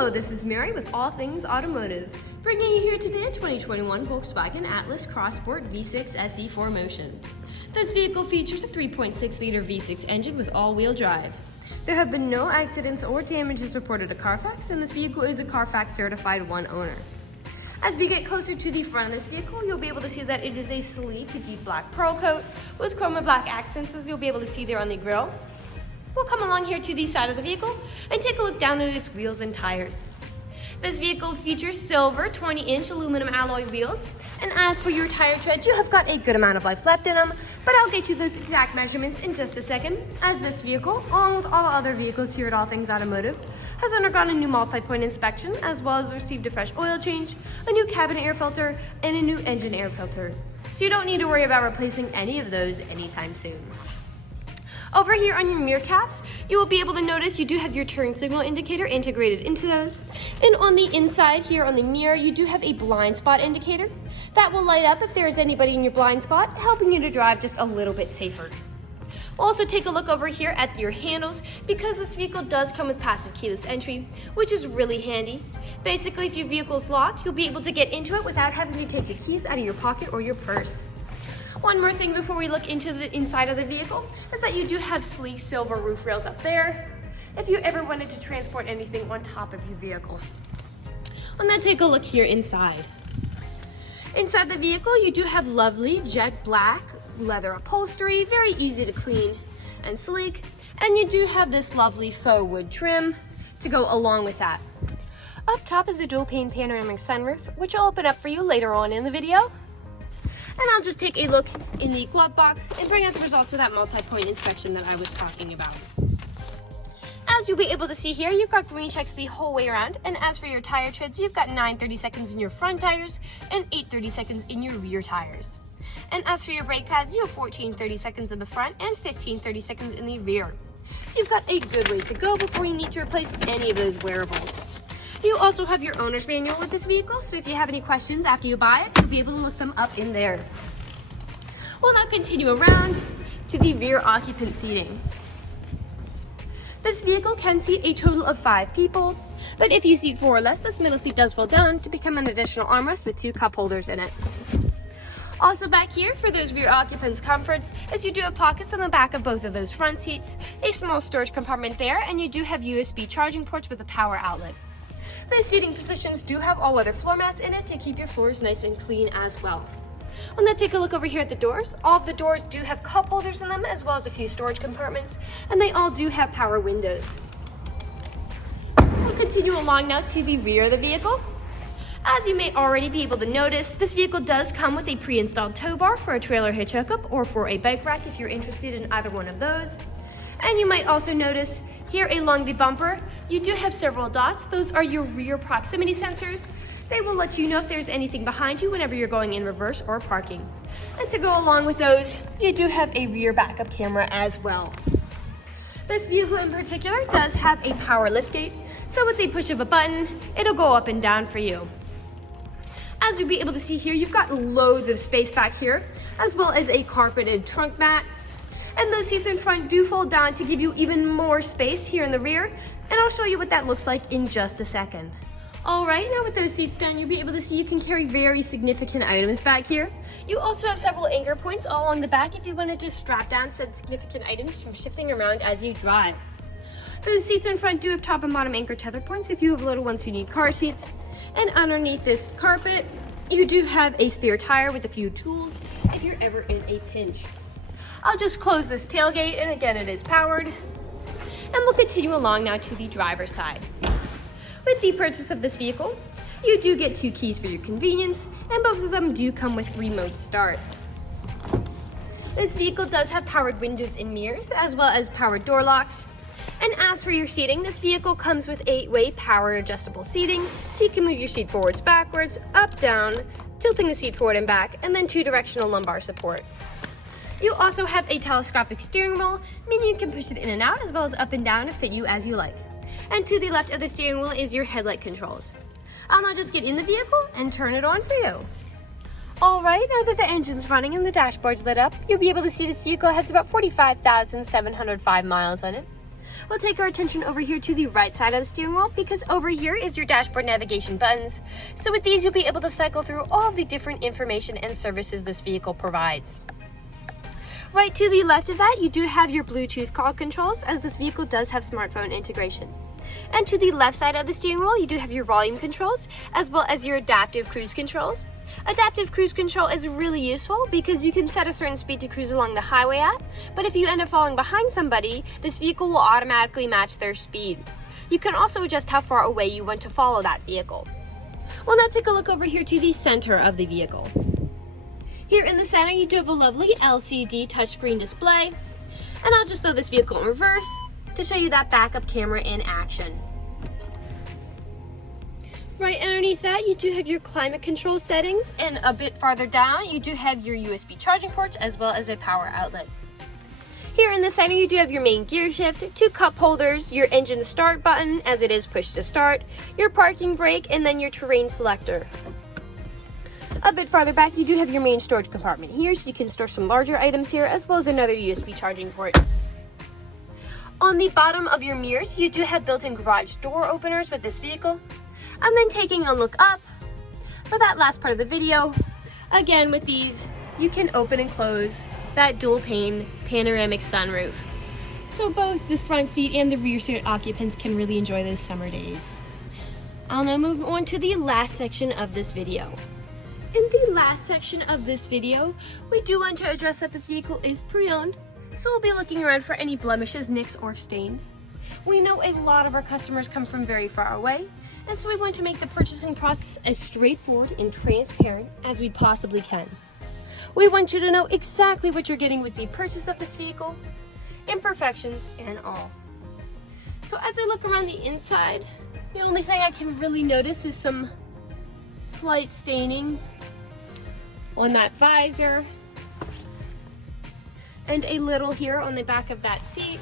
Hello, this is Mary with All Things Automotive, bringing you here today a 2021 Volkswagen Atlas Cross Sport V6 SE 4Motion. This vehicle features a 3.6-liter V6 engine with all-wheel drive. There have been no accidents or damages reported to CARFAX, and this vehicle is a CARFAX certified one owner. As we get closer to the front of this vehicle, you'll be able to see that it is a sleek, deep black pearl coat with chrome and black accents, as you'll be able to see there on the grille. We'll come along here to the side of the vehicle and take a look down at its wheels and tires. This vehicle features silver 20-inch aluminum alloy wheels, and as for your tire tread, you have got a good amount of life left in them, but I'll get you those exact measurements in just a second, as this vehicle, along with all other vehicles here at All Things Automotive, has undergone a new multi-point inspection, as well as received a fresh oil change, a new cabin air filter, and a new engine air filter. So you don't need to worry about replacing any of those anytime soon. Over here on your mirror caps, you will be able to notice you do have your turn signal indicator integrated into those. And on the inside here on the mirror, you do have a blind spot indicator. That will light up if there is anybody in your blind spot, helping you to drive just a little bit safer. We'll also take a look over here at your handles, because this vehicle does come with passive keyless entry, which is really handy. Basically, if your vehicle's locked, you'll be able to get into it without having to take your keys out of your pocket or your purse. One more thing before we look into the inside of the vehicle is that you do have sleek silver roof rails up there if you ever wanted to transport anything on top of your vehicle. Well, now take a look here inside. Inside the vehicle, you do have lovely jet black leather upholstery, very easy to clean and sleek, and you do have this lovely faux wood trim to go along with that. Up top is a dual-pane panoramic sunroof, which I'll open up for you later on in the video. And I'll just take a look in the glove box and bring out the results of that multi-point inspection that I was talking about. As you'll be able to see here, you've got green checks the whole way around, and as for your tire treads, you've got 9 30-seconds in your front tires and 8 30-seconds in your rear tires. And as for your brake pads, you have 14 30-seconds in the front and 15 30-seconds in the rear. So you've got a good ways to go before you need to replace any of those wearables. You also have your owner's manual with this vehicle, so if you have any questions after you buy it, you'll be able to look them up in there. We'll now continue around to the rear occupant seating. This vehicle can seat a total of 5 people, but if you seat 4 or less, this middle seat does fold down to become an additional armrest with 2 cup holders in it. Also back here for those rear occupants' comforts, as you do have pockets on the back of both of those front seats, a small storage compartment there, and you do have USB charging ports with a power outlet. The seating positions do have all-weather floor mats in it to keep your floors nice and clean as well. We'll now take a look over here at the doors. All of the doors do have cup holders in them, as well as a few storage compartments, and they all do have power windows. We'll continue along now to the rear of the vehicle. As you may already be able to notice, this vehicle does come with a pre-installed tow bar for a trailer hitch hookup or for a bike rack if you're interested in either one of those. And you might also notice here along the bumper, you do have several dots. Those are your rear proximity sensors. They will let you know if there's anything behind you whenever you're going in reverse or parking. And to go along with those, you do have a rear backup camera as well. This vehicle in particular does have a power liftgate, so with the push of a button, it'll go up and down for you. As you'll be able to see here, you've got loads of space back here, as well as a carpeted trunk mat. And those seats in front do fold down to give you even more space here in the rear, and I'll show you what that looks like in just a second. All right, now with those seats down, you'll be able to see you can carry very significant items back here. You also have several anchor points all along the back if you wanted to strap down said significant items from shifting around as you drive. Those seats in front do have top and bottom anchor tether points if you have little ones who need car seats. And underneath this carpet, you do have a spare tire with a few tools if you're ever in a pinch. I'll just close this tailgate, and again, it is powered. And we'll continue along now to the driver's side. With the purchase of this vehicle, you do get 2 keys for your convenience, and both of them do come with remote start. This vehicle does have powered windows and mirrors, as well as powered door locks. And as for your seating, this vehicle comes with 8-way power adjustable seating, so you can move your seat forwards, backwards, up, down, tilting the seat forward and back, and then 2-directional lumbar support. You also have a telescopic steering wheel, meaning you can push it in and out as well as up and down to fit you as you like. And to the left of the steering wheel is your headlight controls. I'll now just get in the vehicle and turn it on for you. Alright, now that the engine's running and the dashboard's lit up, you'll be able to see this vehicle has about 45,705 miles on it. We'll take our attention over here to the right side of the steering wheel because over here is your dashboard navigation buttons. So with these, you'll be able to cycle through all the different information and services this vehicle provides. Right to the left of that, you do have your Bluetooth call controls, as this vehicle does have smartphone integration. And to the left side of the steering wheel, you do have your volume controls, as well as your adaptive cruise controls. Adaptive cruise control is really useful because you can set a certain speed to cruise along the highway at, but if you end up falling behind somebody, this vehicle will automatically match their speed. You can also adjust how far away you want to follow that vehicle. Well, now take a look over here to the center of the vehicle. Here in the center, you do have a lovely LCD touchscreen display, and I'll just throw this vehicle in reverse to show you that backup camera in action. Right underneath that, you do have your climate control settings, and a bit farther down, you do have your USB charging ports as well as a power outlet. Here in the center, you do have your main gear shift, 2 cup holders, your engine start button as it is push to start, your parking brake, and then your terrain selector. A bit farther back, you do have your main storage compartment here, so you can store some larger items here, as well as another USB charging port. On the bottom of your mirrors, you do have built-in garage door openers with this vehicle. And then taking a look up, for that last part of the video, again with these, you can open and close that dual-pane panoramic sunroof. So both the front seat and the rear seat occupants can really enjoy those summer days. I'll now move on to the last section of this video. In the last section of this video, we do want to address that this vehicle is pre-owned, so we'll be looking around for any blemishes, nicks, or stains. We know a lot of our customers come from very far away, and so we want to make the purchasing process as straightforward and transparent as we possibly can. We want you to know exactly what you're getting with the purchase of this vehicle, imperfections and all. So as I look around the inside, the only thing I can really notice is some slight staining on that visor and a little here on the back of that seat.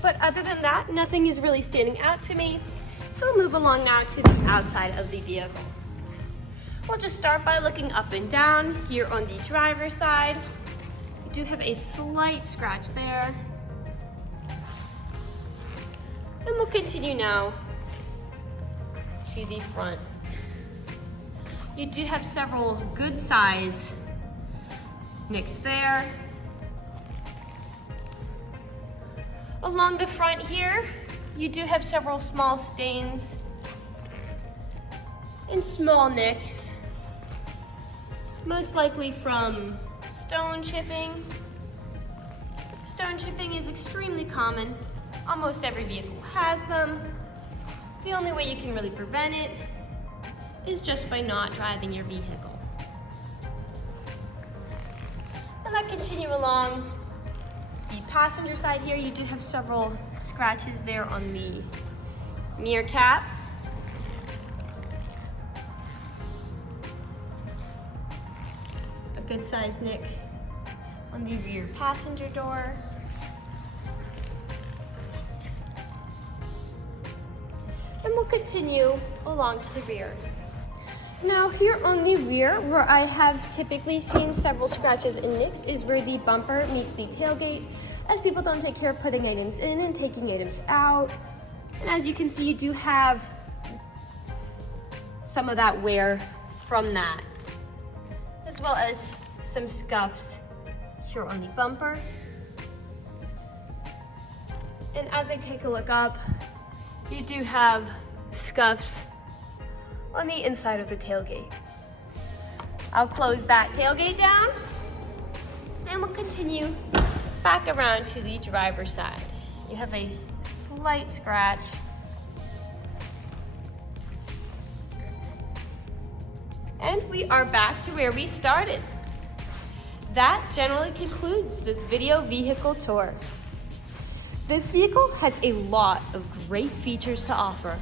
But other than that, nothing is really standing out to me. So I'll move along now to the outside of the vehicle. We'll just start by looking up and down. Here on the driver's side, we do have a slight scratch there. And we'll continue now to the front. You do have several good size nicks there. Along the front here, you do have several small stains and small nicks, most likely from stone chipping. Stone chipping is extremely common. Almost every vehicle has them. The only way you can really prevent it is just by not driving your vehicle. And let's continue along the passenger side here. You do have several scratches there on the mirror cap. A good sized nick on the rear passenger door. And we'll continue along to the rear. Now here on the rear, where I have typically seen several scratches and nicks, is where the bumper meets the tailgate, as people don't take care of putting items in and taking items out. And as you can see, you do have some of that wear from that, as well as some scuffs here on the bumper. And as I take a look up, you do have scuffs on the inside of the tailgate. I'll close that tailgate down and we'll continue back around to the driver's side. You have a slight scratch. And we are back to where we started. That generally concludes this video vehicle tour. This vehicle has a lot of great features to offer.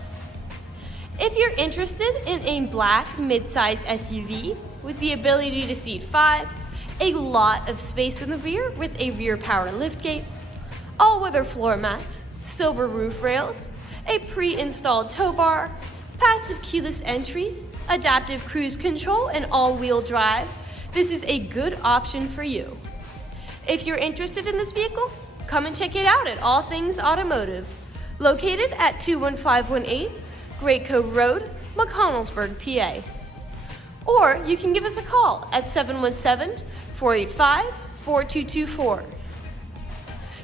If you're interested in a black midsize SUV with the ability to seat 5, a lot of space in the rear with a rear power liftgate, all-weather floor mats, silver roof rails, a pre-installed tow bar, passive keyless entry, adaptive cruise control, and all-wheel drive, this is a good option for you. If you're interested in this vehicle, come and check it out at All Things Automotive. located at 21518 Great Cove Road, McConnellsburg, PA. Or you can give us a call at 717-485-4224.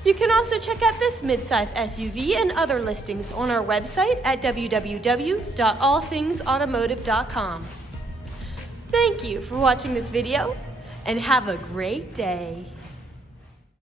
You can also check out this midsize SUV and other listings on our website at www.allthingsautomotive.com. Thank you for watching this video, and have a great day.